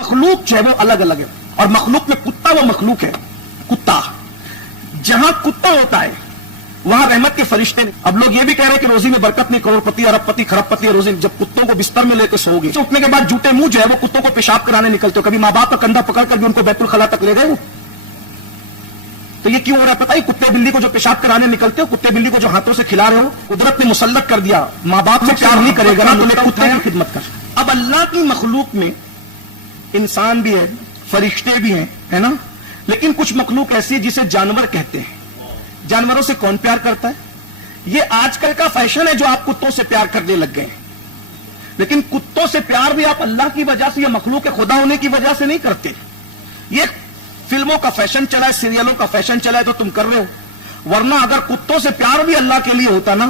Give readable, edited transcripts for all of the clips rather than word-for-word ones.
मखलूक जो है वो अलग अलग है और मखलूक में कुत्ता वो मखलूक है। कुत्ता जहां कुत्ता होता है वहां रहमत के फरिश्ते। अब लोग ये भी कह रहे हैं कि रोजी में बरकत नहीं, करोड़पति अरबपति खरबपति है रोजी। जब कुत्तों को बिस्तर में लेकर सोओगे तो उठने के बाद जूते मुंह जो है वो कुत्तों को पेशाब कराने निकलते हो। कभी माँ बाप का कंधा पकड़ कर भी उनको बैतुल खला तक ले गए हो? तो ये क्यों हो रहा है पता है? कुत्ते बिल्ली को जो पेशाब कराने निकलते हो, कुत्ते बिल्ली को जो हाथों से खिला रहे हो, कुदरत ने मुसल्लत कर दिया माँ बाप से प्यार नहीं करेगा ना तो मैं कुत्ते की खिदमत कर। अब अल्लाह की मखलूक में इंसान भी है, फरिश्ते भी हैं, है ना, लेकिन कुछ मखलूक ऐसी है जिसे जानवर कहते हैं। जानवरों से कौन प्यार करता है? ये आजकल का फैशन है जो आप कुत्तों से प्यार करने लग गए हैं। लेकिन कुत्तों से प्यार भी आप अल्लाह की वजह से या मखलूक के खुदा होने की वजह से नहीं करते। ये फिल्मों का फैशन चला है, सीरियलों का फैशन चला है तो तुम कर रहे हो। वरना अगर कुत्तों से प्यार भी अल्लाह के लिए होता ना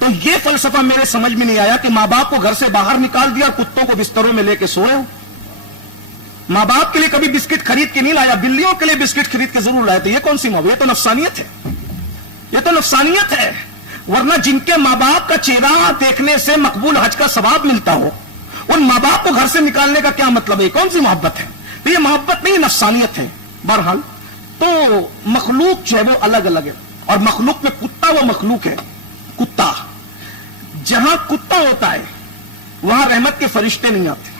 तो ये फलसफा मेरे समझ में नहीं आया कि माँ बाप को घर से बाहर निकाल दिया और कुत्तों को बिस्तरों में लेके सोए हो। माँ बाप के लिए कभी बिस्किट खरीद के नहीं लाया, बिल्लियों के लिए बिस्किट खरीद के जरूर लाए थे। ये कौन सी मोहब्बत? ये तो नफसानियत है, ये तो नफसानियत है। वरना जिनके माँ बाप का चेहरा देखने से मकबूल हज का सवाब मिलता हो, उन माँ बाप को घर से निकालने का क्या मतलब है? कौन सी मोहब्बत है? तो ये मोहब्बत नहीं, नफसानियत है। बहरहाल तो मखलूक जो है वो अलग अलग है और मखलूक में कुत्ता वो मखलूक है। कुत्ता जहां कुत्ता होता है वहां रहमत के फरिश्ते नहीं आते।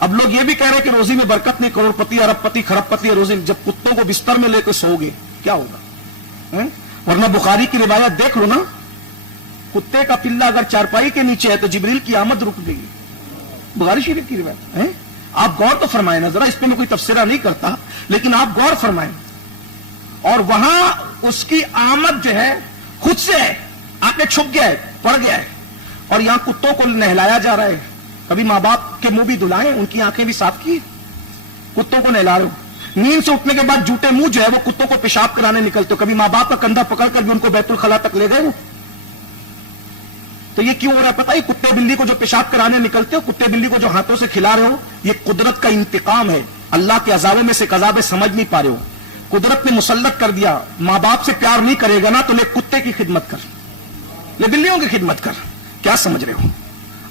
अब लोग ये भी कह रहे हैं कि रोजी में बरकत नहीं, करोड़पति अरबपति खरबपति है रोजी। जब कुत्तों को बिस्तर में लेकर सोओगे क्या होगा? वरना बुखारी की रिवायत देख लो ना, कुत्ते का पिल्ला अगर चारपाई के नीचे है तो जिब्रील की आमद रुक गई। बुखारी शरीफ की रिवायत है। आप गौर तो फरमाए ना जरा, इस पे मैं कोई तफसीरा नहीं करता, लेकिन आप गौर फरमाए। और वहां उसकी आमद जो है खुद से है, आपने छुप गया है, पड़ गया है। और यहां कुत्तों को नहलाया जा रहा है। कभी माँ बाप के मुंह भी धुलाए, उनकी आंखें भी साफ की, कुत्तों को नहला रहे हो। नींद से उठने के बाद जूते मुंह जो है वो कुत्तों को पेशाब कराने निकलते हो। कभी माँ बाप का कंधा पकड़कर भी उनको बैतुल खला तक ले गए हो? तो ये क्यों हो रहा है पता है? कुत्ते बिल्ली को जो पेशाब कराने निकलते हो, कुत्ते बिल्ली को जो हाथों से खिला रहे हो, ये कुदरत का इंतकाम है। अल्लाह के अजाबों में से कजाबे समझ नहीं पा रहे हो। कुदरत ने मुसल्लत कर दिया, माँ बाप से प्यार नहीं करेगा ना तो ले कुत्ते की खिदमत कर, ले बिल्लियों की खिदमत कर। क्या समझ रहे हो?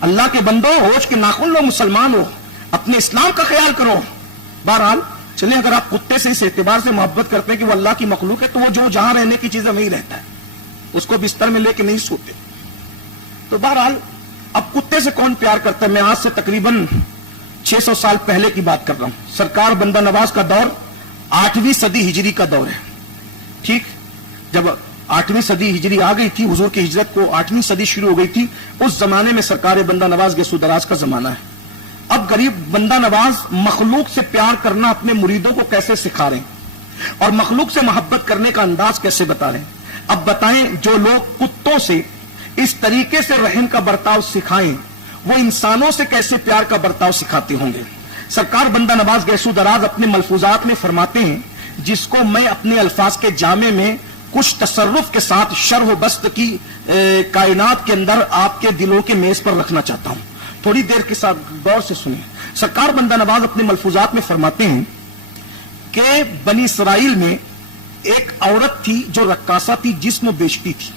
अल्लाह के बंदो, होश के नाखुन लो, मुसलमान हो, अपने इस्लाम का ख्याल करो। बहरहाल चलिए, अगर आप कुत्ते से इस एतबार से मोहब्बत करते हैं कि वो अल्लाह की मखलूक है तो वो जो जहां रहने की चीजें वहीं रहता है, उसको बिस्तर में लेके नहीं सोते। तो बहरहाल अब कुत्ते से कौन प्यार करता है? मैं आज से तकरीबन 600 साल पहले की बात कर रहा हूं। सरकार बंदा नवाज का दौर 8वीं सदी हिजरी का दौर है। ठीक, जब 8वीं सदी हिजरी आ गई थी, हुजूर की हिजरत को 8वीं सदी शुरू हो गई थी, उस जमाने में सरकार बंदा नवाज गेसुदराज का जमाना है। अब गरीब बंदा नवाज मखलूक से प्यार करना अपने मुरीदों को कैसे सिखा रहे हैं और मखलूक से मोहब्बत करने का अंदाज कैसे बता रहे हैं। अब बताएं, जो लोग कुत्तों से इस तरीके से रहम का बर्ताव सिखाएं, वो इंसानों से कैसे प्यार का बर्ताव सिखाते होंगे। सरकार बंदा नवाज गैसुदराज अपने मलफूजात में फरमाते हैं, जिसको मैं अपने अल्फाज के जामे में कुछ तसर्रुफ के साथ शर्ह बस्त की कायनात के अंदर आपके दिलों के मेज पर रखना चाहता हूं। थोड़ी देर के साथ गौर से सुनिए। सरकार बंदा नवाज अपने मलफूजात में फरमाते हैं कि बनी इसराइल में एक औरत थी जो रक्कासा थी, जिस्म बेचती थी,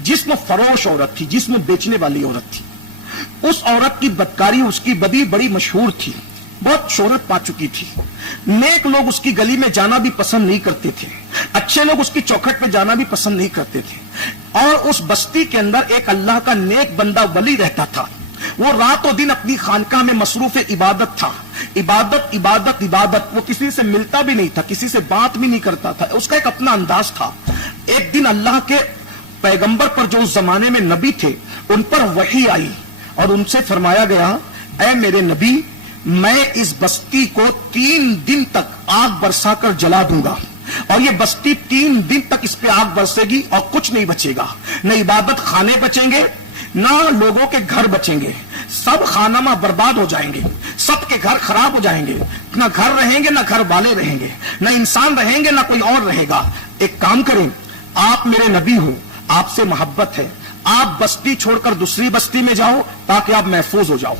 जिस्म फरोश औरत थी, जिस्म बेचने वाली औरत थी। उस औरत की बदकारी, उसकी बदी बड़ी मशहूर थी, बहुत शोहरत पा चुकी थी। नेक लोग उसकी गली में जाना भी पसंद नहीं करते थे, अच्छे लोग उसकी चौखट पे जाना भी पसंद नहीं करते थे। और उस बस्ती के अंदर एक अल्लाह का नेक बंदा वली रहता था। वो रातों दिन अपनी खानकाह में मसरूफ इबादत था। इबादत इबादत इबादत। वो किसी से मिलता भी नहीं था, किसी से बात भी नहीं करता था, उसका एक अपना अंदाज था। एक दिन अल्लाह के पैगंबर पर, जो उस जमाने में नबी थे, उन पर वही आई और उनसे फरमाया गया, ऐ मेरे नबी, मैं इस बस्ती को 3 दिन तक आग बरसाकर जला दूंगा और ये बस्ती 3 दिन तक इस पे आग बरसेगी और कुछ नहीं बचेगा। न इबादत खाने बचेंगे, ना लोगों के घर बचेंगे, सब खानामा बर्बाद हो जाएंगे, सबके घर खराब हो जाएंगे। ना घर रहेंगे, ना घर वाले रहेंगे, ना इंसान रहेंगे, ना कोई और रहेगा। एक काम करें, आप मेरे नबी हो, आपसे मोहब्बत है, आप बस्ती छोड़कर दूसरी बस्ती में जाओ ताकि आप महफूज हो जाओ।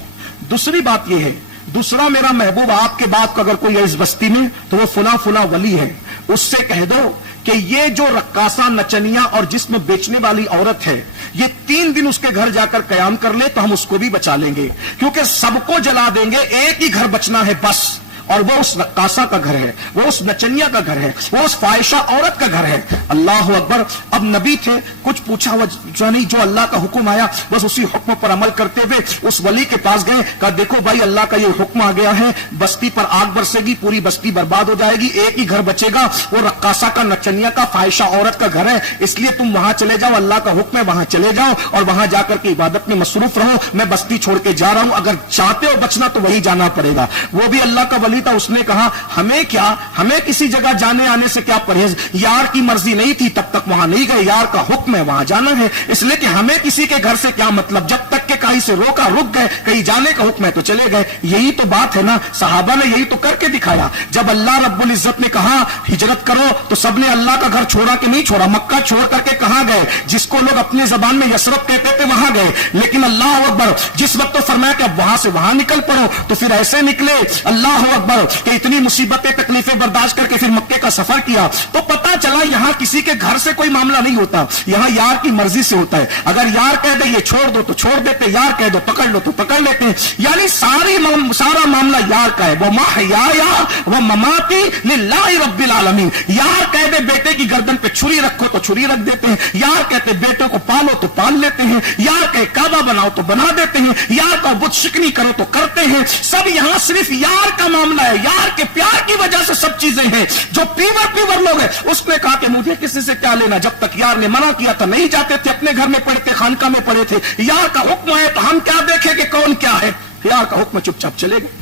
दूसरी बात यह है, दूसरा मेरा महबूब आपके बाद का अगर कोई है इस बस्ती में तो वो फुला फुला वली है, उससे कह दो कि ये जो रक्कासा, नचनिया और जिस्म बेचने वाली औरत है, یہ 3 दिन उसके घर जाकर कयाम कर ले तो हम उसको भी बचा लेंगे, क्योंकि सबको जला देंगे, एक ही घर बचना है बस, और वो उस रक्कासा का घर है, वो उस नचनिया का घर है, वो उस फाहिशा औरत का घर है। अल्लाह अकबर। अब नबी थे, कुछ पूछा हुआ जो नहीं, जो अल्लाह का हुक्म आया बस उसी हुक्म पर अमल करते हुए उस वली के पास गए। कहा देखो भाई अल्लाह का ये हुक्म आ गया है, बस्ती पर आग बरसेगी, पूरी बस्ती बर्बाद हो जाएगी, एक ही घर बचेगा, वो रक्कासा का, नचनिया का, फाहिशा औरत का घर है, इसलिए तुम वहां चले जाओ, अल्लाह का हुक्म है वहां चले जाओ और वहां जाकर के इबादत में मसरूफ रहो, मैं बस्ती छोड़ के जा रहा हूं, अगर चाहते हो बचना तो वही जाना पड़ेगा। वो भी अल्लाह का वली था, उसने कहा हमें क्या, हमें किसी जगह जाने आने से क्या परहेज, यार की मर्जी नहीं थी तब तक वहां नहीं गए, यार का हुक्म है वहां जाना है, इसलिए कि हमें किसी के घर से क्या मतलब, जब तक के कहीं से रोका रुक गए, कहीं जाने का हुक्म है तो चले गए। यही तो बात है ना, सहाबा ने यही तो करके दिखाया। जब अल्लाह रब्बुल इज्जत ने कहा हिजरत करो तो सबने अल्लाह का घर छोड़ा कि नहीं छोड़ा, मक्का छोड़ करके कहां गए, जिसको लोग अपनी जबान में यसरब कहते थे वहां गए। लेकिन अल्लाह अकबर, जिस वक्त तो फरमाया कि अब वहां से वहां निकल पड़ो, तो फिर ऐसे निकले अल्लाह अकबर कि इतनी मुसीबतें तकलीफें बर्दाश्त करके फिर मक्के का सफर किया। तो पता चला यहां किसी के घर से कोई मामला नहीं होता, यहां यार की मर्जी से होता है। अगर यार कह दे ये छोड़ दो तो छोड़ देते, यार कह दो पकड़ लो तो पकड़ लेते हैं, यानी सारा मामला यार का है। वो महयाया व ममाती लिल्लाहि रब्बिल आलमीन। यार कह दे बेटे की गर्दन पे छुरी रखो तो छुरी रख देते हैं, यार कहते बेटों को पालो तो पाल लेते हैं, यार कहे काबा बनाओ तो बना देते हैं, यार का बुत शिकनी करो तो करते हैं। सब यहां सिर्फ यार का मामला है, यार के प्यार की वजह से सब चीजें हैं। जो पीवर लोग हैं उसने कहा कि मुझे किसी से क्या लेना, जब तक यार ने मना किया था नहीं जाते थे, अपने घर में पढ़े थे, खानका में पढ़े थे, यार का हुक्म है तो हम क्या देखें कि कौन क्या है, यार का हुक्म चुपचाप चले गए।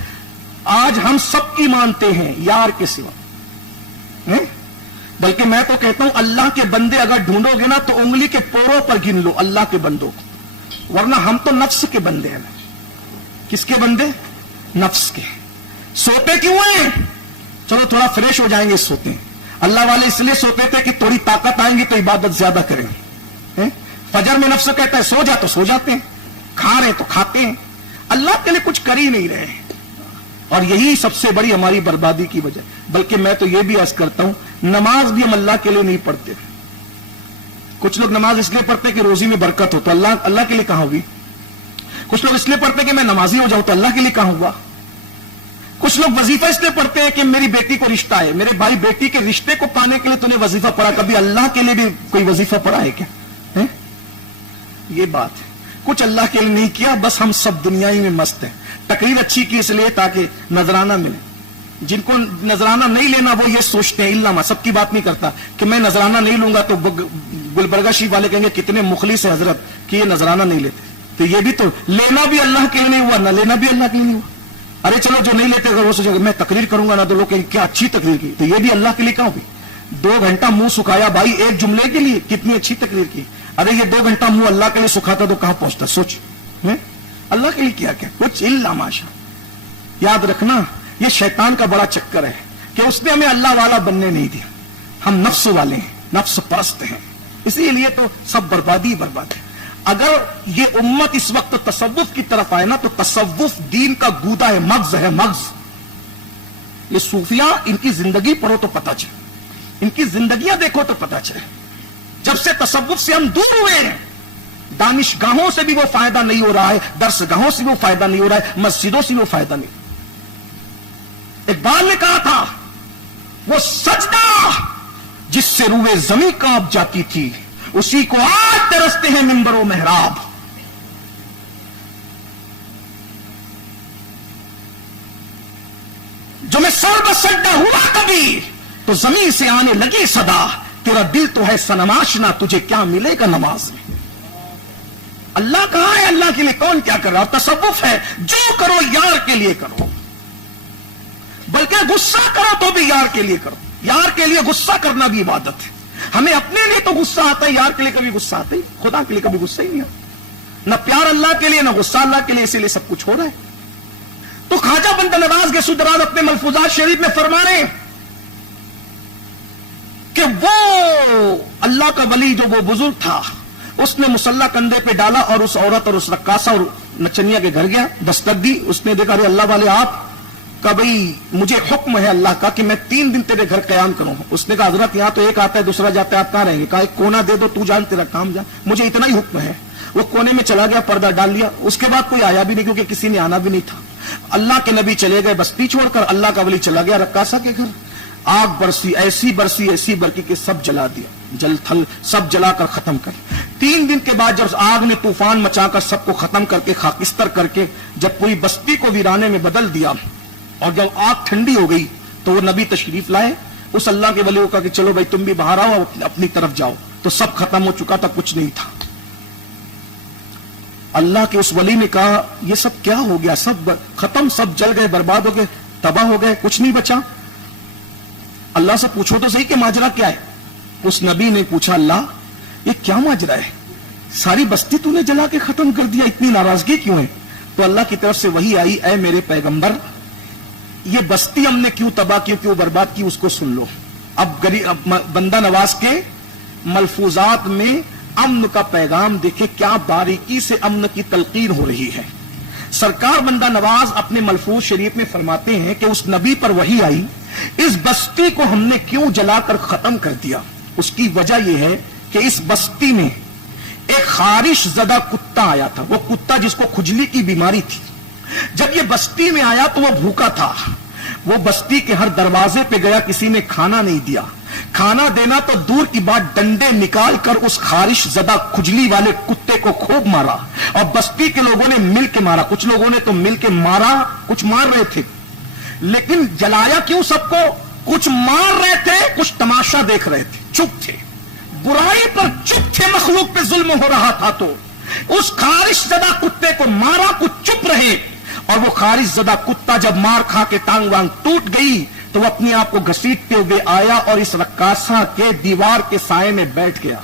आज हम सबकी मानते हैं यार के सिवा, बल्कि मैं तो कहता हूं अल्लाह के बंदे अगर ढूंढोगे ना तो उंगली के पोरों पर गिन लो अल्लाह के बंदों को, वरना हम तो नफ्स के बंदे हैं। किसके बंदे? नफ्स के। सोते क्यों हैं? चलो थोड़ा फ्रेश हो जाएंगे, सोते हैं। अल्लाह वाले इसलिए सोते थे कि थोड़ी ताकत आएंगी तो इबादत ज्यादा करेंगे। फजर में नफ्स कहता है सो जा तो सो जाते हैं, खा रहे तो खाते हैं, अल्लाह के लिए कुछ कर ही नहीं रहे। और यही सबसे बड़ी हमारी बर्बादी की वजह। बल्कि मैं तो यह भी अर्ज करता हूं, नमाज भी हम अल्लाह के लिए नहीं पढ़ते। कुछ लोग नमाज इसलिए पढ़ते कि रोजी में बरकत हो, तो अल्लाह के लिए कहां हुई। कुछ लोग इसलिए पढ़ते कि मैं नमाजी हो जाऊं, तो अल्लाह के लिए कहां हुआ। कुछ लोग वजीफा इसलिए पढ़ते हैं कि मेरी बेटी को रिश्ता है, मेरे भाई बेटी के रिश्ते को पाने के लिए तूने वजीफा पढ़ा, कभी अल्लाह के लिए भी कोई वजीफा पढ़ा है क्या? है? ये बात है, कुछ अल्लाह के लिए नहीं किया, बस हम सब दुनिया ही में मस्त हैं। तकरीर अच्छी की इसलिए ताकि नजराना मिले। जिनको नजराना नहीं लेना वो ये सोचते हैं, इल्लामा सबकी बात नहीं करता कि मैं नजराना नहीं लूंगा तो गुलबर्गा शीफ वाले कहेंगे कितने मुखलिस है हजरत कि ये नजराना नहीं लेते। तो ये भी तो लेना भी अल्लाह के लिए नहीं हुआ, ना लेना भी अल्लाह के लिए नहीं हुआ। अरे चलो जो नहीं लेते अगर वो सोचेगा मैं तकरीर करूंगा ना तो लोग कहेंगे क्या अच्छी तकरीर की, तो ये भी अल्लाह के लिए कहां हुई। 2 घंटा मुंह सुखाया भाई एक जुमले के लिए, कितनी अच्छी तकरीर की। अरे ये 2 घंटा मुंह अल्लाह के लिए सुखाता तो कहां पहुंचता, सोच। अल्लाह के लिए किया क्या? कुछ इल्ला माशा। याद रखना ये शैतान का बड़ा चक्कर है कि उसने हमें अल्लाह वाला बनने नहीं दिया। हम नफ्स वाले हैं, नफ्स परस्त हैं, इसीलिए तो सब बर्बादी बर्बाद है। अगर ये उम्मत इस वक्त तसव्वुफ की तरफ आए ना तो तसव्वुफ दीन का गूदा है, मग्ज है, मग्ज। ये सूफिया, इनकी जिंदगी पढ़ो तो पता चले, इनकी जिंदगियां देखो तो पता चले। जब से तसव्वुफ से हम दूर हुए हैं, दानिशगाहों से भी वो फायदा नहीं हो रहा है, दर्सगाहों से वो फायदा नहीं हो रहा है, मस्जिदों से वो फायदा नहीं। इकबाल ने कहा था वो सजदा जिससे रूए जमीन कांप जाती थी उसी को आज तरसते हैं मिंबरो मेहराब। जो मैं सर्वसज्जा हुआ कभी तो जमीन से आने लगी सदा, तेरा दिल तो है सनमाशना तुझे क्या मिलेगा नमाज में। अल्लाह कहां है, अल्लाह के लिए कौन क्या कर रहा है। तसव्वुफ है जो करो यार के लिए करो, बल्कि गुस्सा करो तो भी यार के लिए करो। यार के लिए गुस्सा करना भी इबादत है। हमें अपने लिए तो गुस्सा आता है, यार के लिए कभी गुस्सा आता ही, खुदा के लिए कभी गुस्सा ही नहीं आता। न प्यार अल्लाह के लिए, न गुस्सा अल्लाह के लिए, इसीलिए सब कुछ हो रहा है। तो ख्वाजा बंदा नवाज के सुदराज अपने मलफूजात शरीफ में फरमा रहे कि वो अल्लाह का वली जो वो बुजुर्ग था, उसने मुसल्ला कंधे पे डाला और उस औरत और उस रक्कासा और नचनिया के घर गया, दस्तक दी। उसने देखा अरे अल्लाह वाले आप का, भाई मुझे हुक्म है अल्लाह का कि मैं 3 दिन तेरे घर कयाम करूं। उसने कहा हजरत यहां तो एक आता है दूसरा जाता है, आप कहां रहेंगे। कहा एक कोना दे दो, तू जान तेरा काम जान, मुझे इतना ही हुक्म है। वो कोने में चला गया, पर्दा डाल लिया, उसके बाद कोई आया भी नहीं क्योंकि किसी ने आना भी नहीं था। अल्लाह के नबी चले गए बस्ती छोड़कर, अल्लाह का वली चला गया रक्कासा के घर। आग बरसी, ऐसी बरसी कि सब जला दिया, जल थल सब जलाकर खत्म कर। 3 दिन के बाद जब आग ने तूफान मचाकर सबको खत्म करके खाकिस्तर करके जब पूरी बस्ती को वीराने में बदल दिया और जब आग ठंडी हो गई तो वो नबी तशरीफ लाए। उस अल्लाह के वली को कहा कि चलो भाई तुम भी बाहर आओ, अपनी तरफ जाओ। तो सब खत्म हो चुका था, कुछ नहीं था। अल्लाह के उस वली ने कहा ये सब क्या हो गया, सब खत्म, सब जल गए, बर्बाद हो गए, तबाह हो गए, कुछ नहीं बचा। अल्लाह से पूछो तो सही कि माजरा क्या है। उस नबी ने पूछा अल्लाह ये क्या माजरा है, सारी बस्ती तूने जला के खत्म कर दिया, इतनी नाराजगी क्यों है। तो अल्लाह की तरफ से वही आई, ऐ मेरे पैगंबर ये बस्ती हमने क्यों तबाह की, क्यों बर्बाद की, उसको सुन लो। अब बंदा नवाज के मलफूजात में अमन का पैगाम देखे, क्या बारीकी से अमन की तलकीन हो रही है। सरकार बंदा नवाज अपने मलफूज शरीफ में फरमाते हैं कि उस नबी पर वही आई, इस बस्ती को हमने क्यों जलाकर खत्म कर दिया। उसकी वजह यह है कि इस बस्ती में एक खारिश ज़दा कुत्ता आया था। वो कुत्ता जिसको खुजली की बीमारी थी, जब ये बस्ती में आया तो वो भूखा था। वो बस्ती के हर दरवाजे पे गया, किसी ने खाना नहीं दिया। खाना देना तो दूर की बात, डंडे निकाल कर उस खारिश ज़दा खुजली वाले कुत्ते को खूब मारा और बस्ती के लोगों ने मिल के मारा। कुछ लोगों ने तो मिल के मारा, कुछ मार रहे थे, लेकिन जलाया क्यों सबको? कुछ मार रहे थे, कुछ तमाशा देख रहे थे, चुप थे, बुराई पर चुप थे, मखलूक पे जुल्म हो रहा था। तो उस खारिश ज़दा कुत्ते को मारा, कुछ चुप रहे। और वो खारिश ज़दा कुत्ता जब मार खा के टांग वांग टूट गई तो वो अपने आप को घसीटते हुए आया और इस रक्कासा के दीवार के साए में बैठ गया।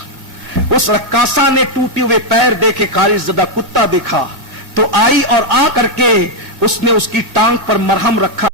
उस रक्कासा ने टूटे हुए पैर देखे, खारिश ज़दा कुत्ता देखा तो आई और आ करके उसने उसकी टांग पर मरहम रखा।